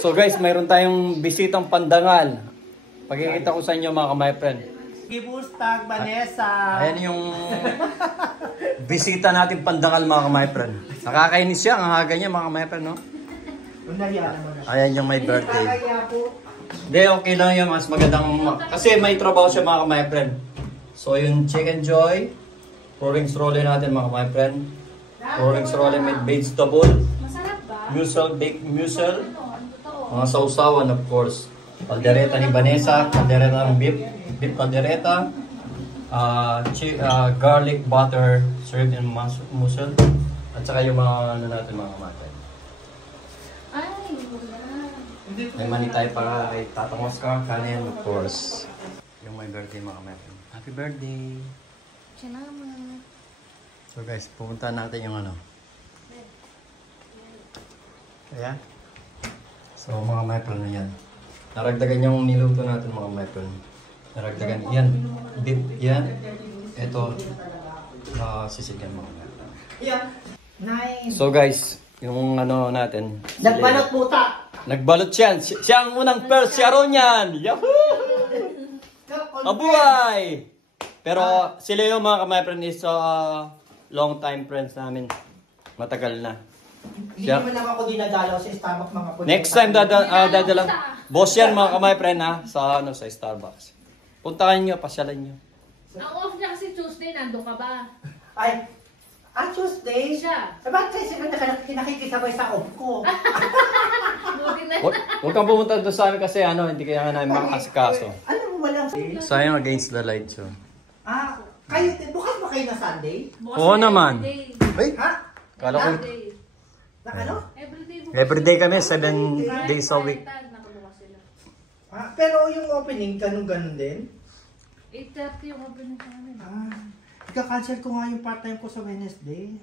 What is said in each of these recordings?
So guys, mayroon tayong bisitang pandangal. Pagkikita ko sa inyo mga my friend. Gibustag, Vanessa. Ayan yung bisita natin pandangal mga my friend. Nakakainis siya, ang haga niya mga my friend, no? Ayan yung my birthday. Hindi, okay lang yan. Mas magandang... Kasi may trabaho siya mga my friend. So yung Chicken Joy, Rollings Roller natin mga my friend. Rollings Roller with vegetable. Mussel, baked mussel. Mga sausawan of course. Caldereta ni Vanessa, caldereta ng beef caldereta. Garlic butter served in mussel. At saka yung mga ano natin mga matay. May mani tayo para kay Tata Oscar, kanin of course. Yung my birthday mga matay. Happy birthday! Salamat! So guys, pupunta natin yung ano. Ayan. So mga maple na yan. Naragdagan yung niluto natin mga maple. Naragdagan yan. Beef yan. Ito. Sisig yan mga maple. Yeah. Nice. So guys, yung ano natin. Nagbalot puta. Nagbalot siya. Siya ang unang Persiaron yan. Yahoo! Abuhay! Pero si Leo mga ka-my-friend is long time friends namin. Matagal na. Hindi mo lang ako dinadalaw sa Starbucks mga po. Next time dadala. Boss yan mga ka-my-friend ha. Sa Starbucks. Puntahan nyo, pasyalan nyo. Ang off niya kasi Tuesday, nandun ka ba? Ay, Tuesday? Siya. Bakit sila nakikisabay sa off ko? Buti na. Huwag kang pumunta doon sa amin kasi hindi kaya nga namin makasikaso. Alam mo walang... Sayang against the light show. Kayo, bukas ba kayo na Sunday? Oo naman. Ay, Ha? kala ko. Na ano? Everyday kami, 7 days a week. Pero yung opening, ganun din? 8:30 yung opening sa amin. Ika-cancel ko nga yung part-time ko sa Wednesday.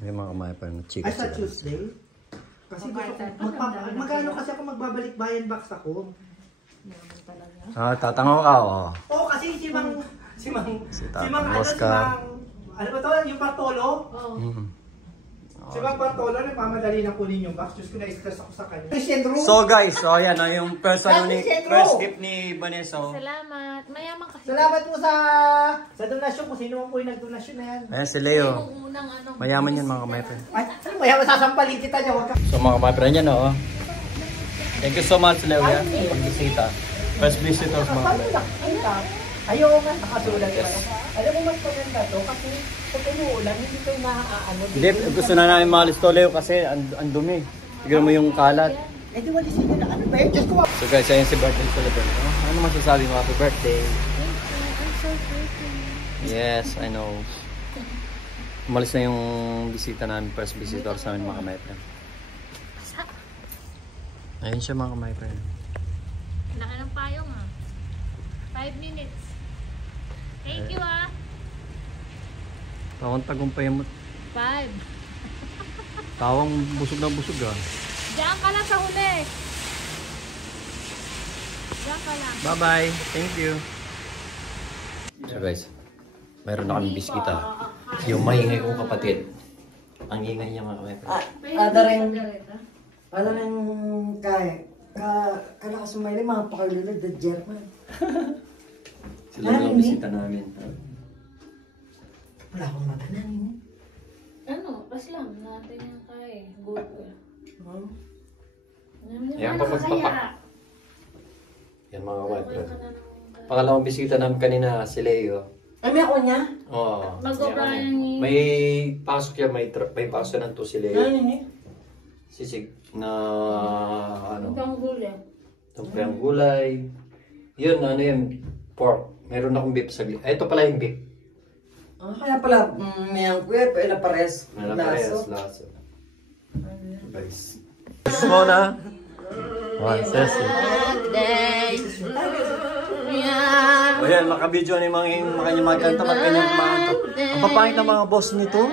Ay, mga kumain chika Ay, sa Tuesday? Kasi gusto ko, magkano kasi ako magbabalik bayan box ako. Tatangaw ka, oh. Oo, kasi si Mang Oscar. Ano ba to? Yung Bartolo? Oo. Si Mang Bartolo, nagmamadali na kunin yung box. Diyos ko, na-stress ako sa kanya. So guys, yan yung first gift ni Vanessa. Salamat. Mayaman kasi. Salamat po sa donasyon. Kung sino man po yung nagdonasyon na yan. Ayan si Leo. Mayaman yan mga kapatid. Ay, mayaman sasampalin kita niya. So mga kapatid yan, oh. Thank you so much, Leo, yan. Pagbisita. First visitors mga kapatid. Ayaw nga, nakasulat pa lang. Alam mo, mas maganda to kasi pag umuulan, hindi kayo maaano. Hindi, gusto na namin maalis to, Leo, kasi ang dumi. Tignan mo yung kalat. Eh, di wali sila na ano ba yun? Diyos ko. So guys, ayan si birthday celebrant. Ano masasabi mo? Happy birthday. I'm so pretty. Yes, I know. Umalis na yung bisita namin, first visitor sa amin mga kapatid. Ayun siya mga kapatid. Laki ng payong 5 minutes. Thank you Tawang tagumpay mo. 5. Tawang busog na busog Diyan ka lang sa huli. Diyan ka lang. Bye-bye. Thank you. So guys, mayroon na kami biskita. Yung maingay kong kapatid. Ang ingay niya mga kapatid. Ano rin kalakas sumaili mga pakalulad na German. Sila yung bisita namin. Wala akong matanan. Pas lang. Natin yung kaya. Good. Yan pa magpapak. Yan mga kapatid. Pangalawang bisita namin kanina, si Leo. Ay, may ako niya? Oo. Mag-O'Brien ni... May pasok yan, may pasok na to si Leo. Ano yun? Sisig na Itong gulay. Tumpeng gulay. Yun, pork. Meron akong beef sa gilid. Ito pala yung beef. Kaya pala, may ang kuya, pero pares. Laso. Guys. Gusto na. Sesi. O yan, makabidyo ni mga kanta at kanyang kumakanta. Ang papangit ng mga boss nito.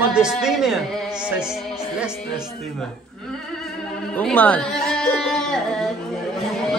Modestin eh. Modestin eh. Uman.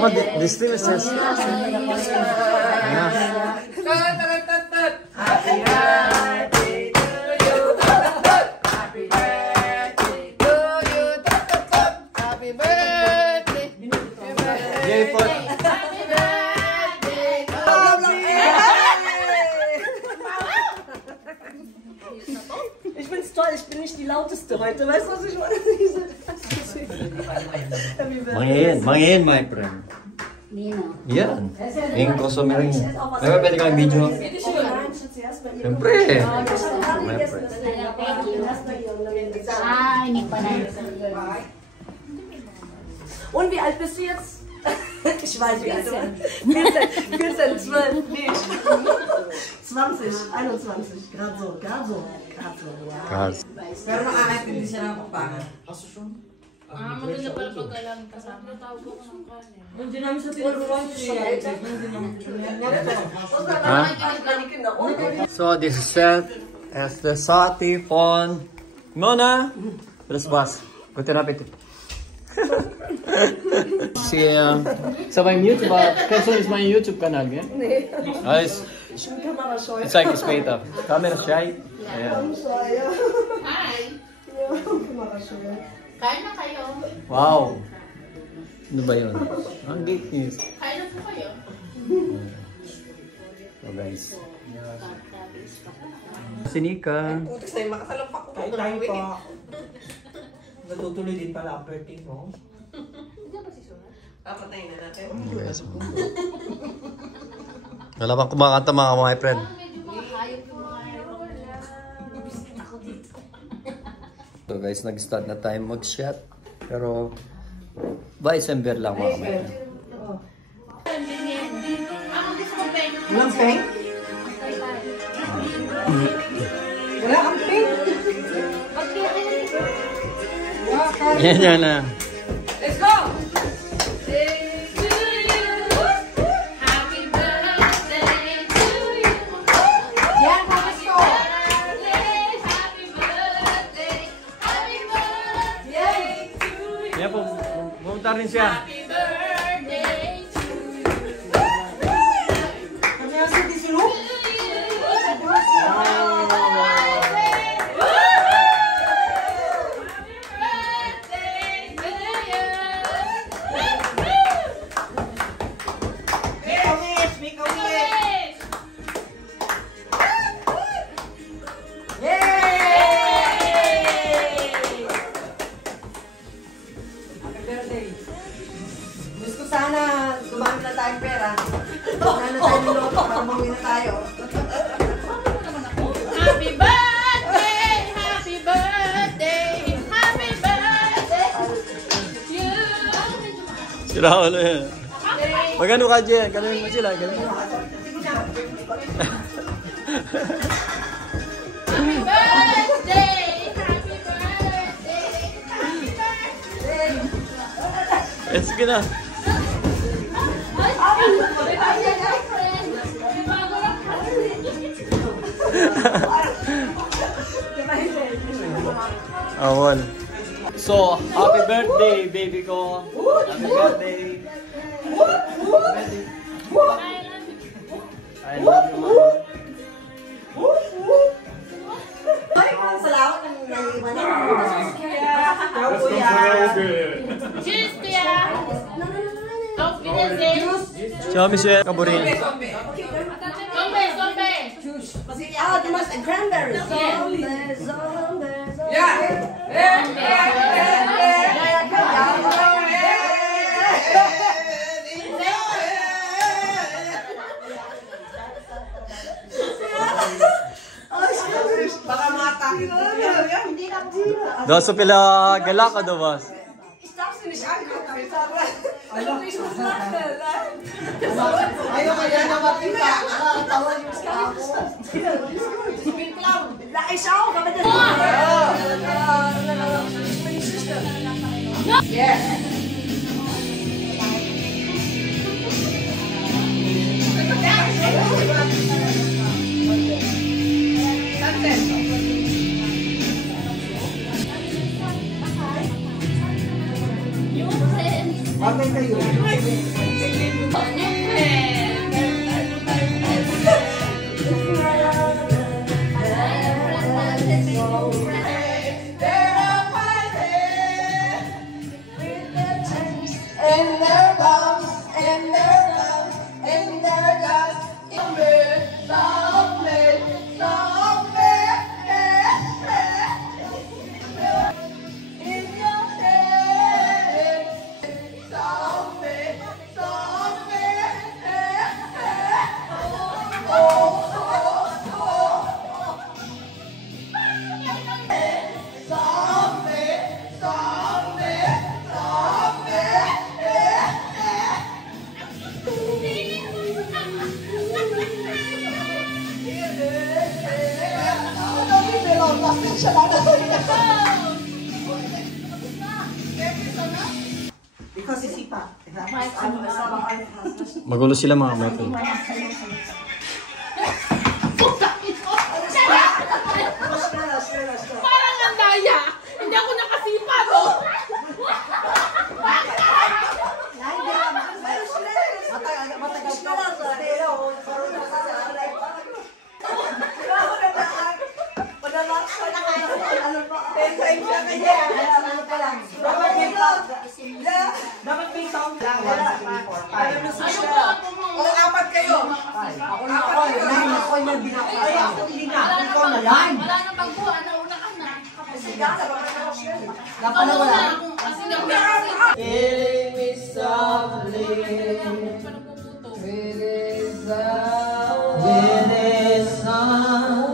Modestin eh. Happy birthday to you. Happy birthday to you. Happy birthday. lauteste heute, weißt du, was ich meine? Mangin, my friend. Yan. Yung customer niya. May pwede kang video? Siyempre. My friend. Hindi pa na. Und wie alt bist du jetzt? Ich weiß wie alt du bist. 14, 12, nee. 20, 21. Gerade so. Gas. Pero nakakaintindi siya ng pakpangan. Kaso siya. Maganda pala pag alam kasama. Tawag ko ng kanin. Hindi namin sa tinuruan siya. So this is set as the Sati phone. Mona! Terus bas. Kunti na piti. Si, sa my YouTube, Kenzo is my YouTube kanal, yeah? It's like straight up. Camera shy. Ayan. Hi! Kain na kayo. Wow! Ano ba yun? Ang gate news. Kain na po kayo. So guys. Si Nika. Putis na yung makasalampak ko. Kahit tayo pa. Natutuloy din pala ang birthday mo. Papatayin na natin. Guys. Wala pang kumakanta mga friend. Medyo makakayot yung mga ako dito. So guys, nag-start na tayo mag-shot. Pero, by December lang mga friend. Walang peng? Wala kang peng? Yan na. Let's go! Yan po, pumunta rin siya. Kami ang si Tisulu? Make a wish! Gusto sana dumami na tayong pera. Sana na tayo ng loto para mawin na tayo. Happy birthday! Happy birthday! Happy birthday! You! Si Raul yan. Magano ka dyan? Ganun mo sila. Ganun mo. Happy birthday! Happy birthday! Happy birthday! Sige na. Awal. So, happy birthday, baby ko. Happy birthday. I love you, mama. Ay, kung salamat ng naiiwan niya. Cheers, Kuya! Auf Wiedersehen! Ciao, Michelle. Kaburin. Sombe! Ah, du machst ein Cranberry. Baka matake ko yan. Hindi na Doon sa pila galak ka daw, boss. Ich darf sie nicht angucken. Also ich muss lachen. Ayaw kaya na makita. Tawa yung skabo. Ich bin Clown. Na, ich auch, aber das Yes. Bagay kayo. nasisipa. Magulo sila mga my friend. Parang ang daya! Hindi ako nakasipa, no? Matagal ka lang sa tela. Dapat may sound lang. 1, 2, 4, 5. Apat kayo. Ako na ako. Ako na binakita. Ay, ako hindi na. Ikaw na lang. Wala nang pagbuhan. Nauna ka na. Dapat na wala. Kasi lang meron. Killing me softly. With his song.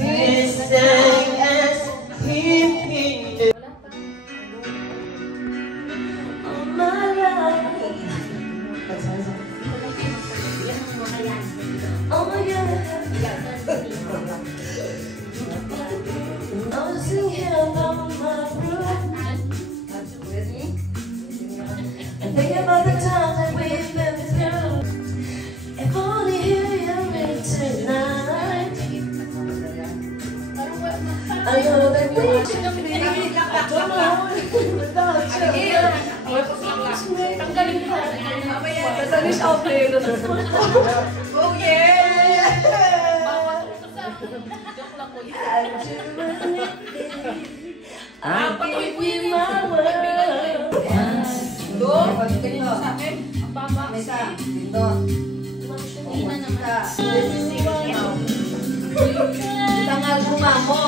He sang as he Oh my God. Oh my God. I was singing along my room and think about the times that we've been through. If only hear me tonight. I know that we should be. I don't know without you. Tanggalin ka. Finish off na Oh yeah! Joke lang ko yun. Give me my world. Ganyan mo sa akin. Ang baba. Hindi na naman. Tangal bumamo.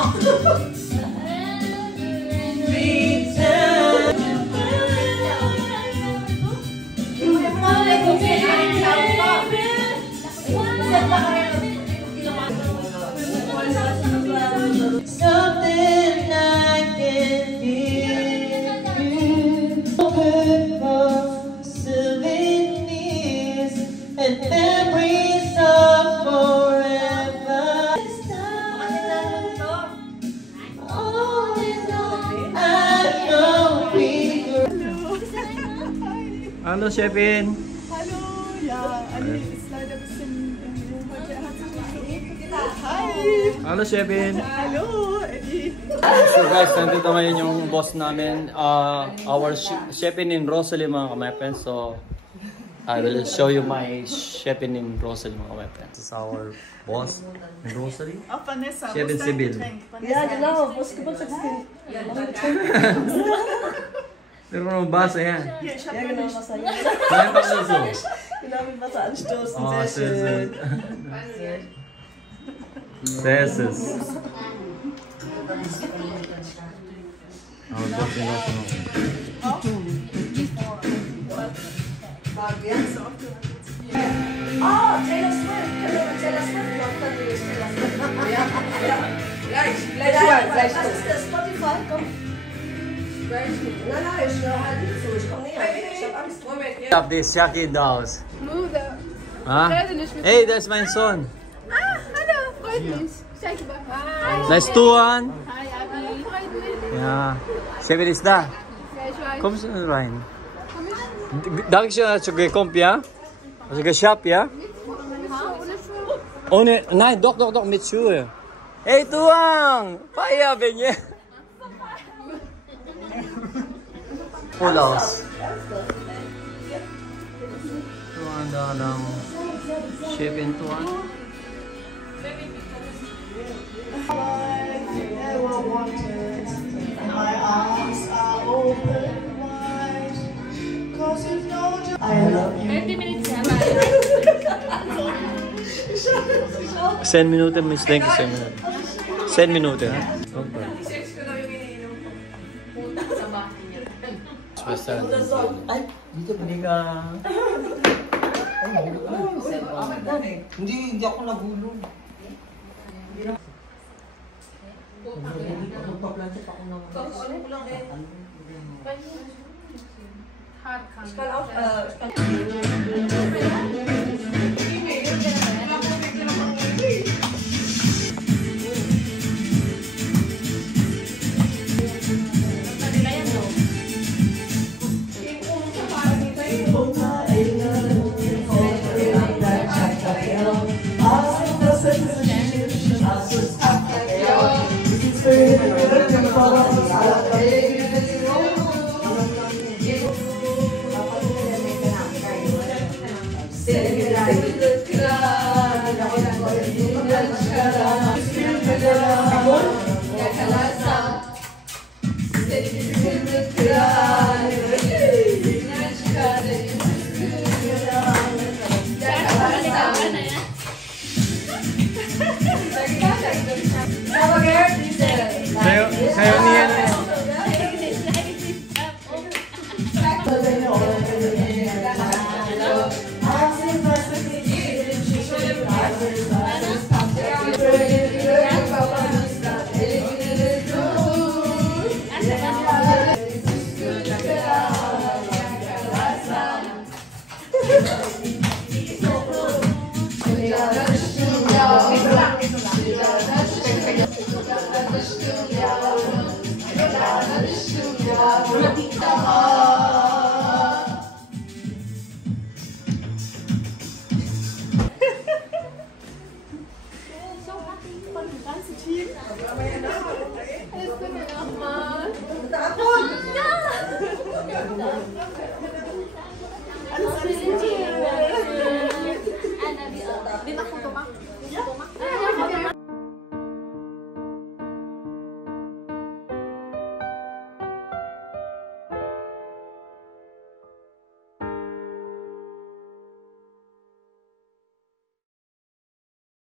Something I can give you. Open for souvenirs and memories of forever. I know we were. Hallo, Chefin. Hallo, ja, Anni ist leider ein bisschen heute hat sich nicht so Hi! Hallo, Chefin. Hallo, Eddie! So guys, nandito ngayon yung boss namin. Our Chefin in Rosalie, mga ka-my-friends. So, I will show you my Chefin in Rosalie, mga ka-my-friends. This is our boss in Rosalie. Auch Vanessa, Chefin wo ist dein Sibyl. Getränk? Ja, Vanessa, genau. Was gibt es jetzt? Pero mo basa yan. hier, ich hab Ja, noch genau, nicht. Wasser. Kaya pa siya so. Genau, mit Wasser anstoßen. Oh, Sehr schön. Seses. Oh, boss in Rosalie. Oh, Taylor Swift. Können wir mit Taylor Swift noch verlesen? Gleich. Was ist das? Spotify? Komm. Nein, ich höre halt nicht so. Ich komm näher. Ich hab Angst. Moment. Up this Shaki in the house. Bruder. Huh? Hey, that's my son. Ah, hallo. Freut mich. Zeig mal. Hi. Nice to one. Hi, Abi. Freut mich. Ja. Chefin is da. Ja, ich weiß. Kom ze rein. Dank je dat je komt, ja? Als ik een shop, ja? Oh nee, nein, doch, mit Schuhe. Hey, Tuang! Paya, ben je? Pulaus. Tuang dalang. Chefin Tuang. Never wanted. My arms are open wide. 'Cause you know I love you. 30 minutes na. 10 minuten, Miss. Thank you, 10 minuten. 10 minuten, ha? Okay. Basta. Ay, dito pwede ka. Hindi ako nagulong. Magpa-plancha pa ako ng... Ich kann auch, Alles, alles Gute.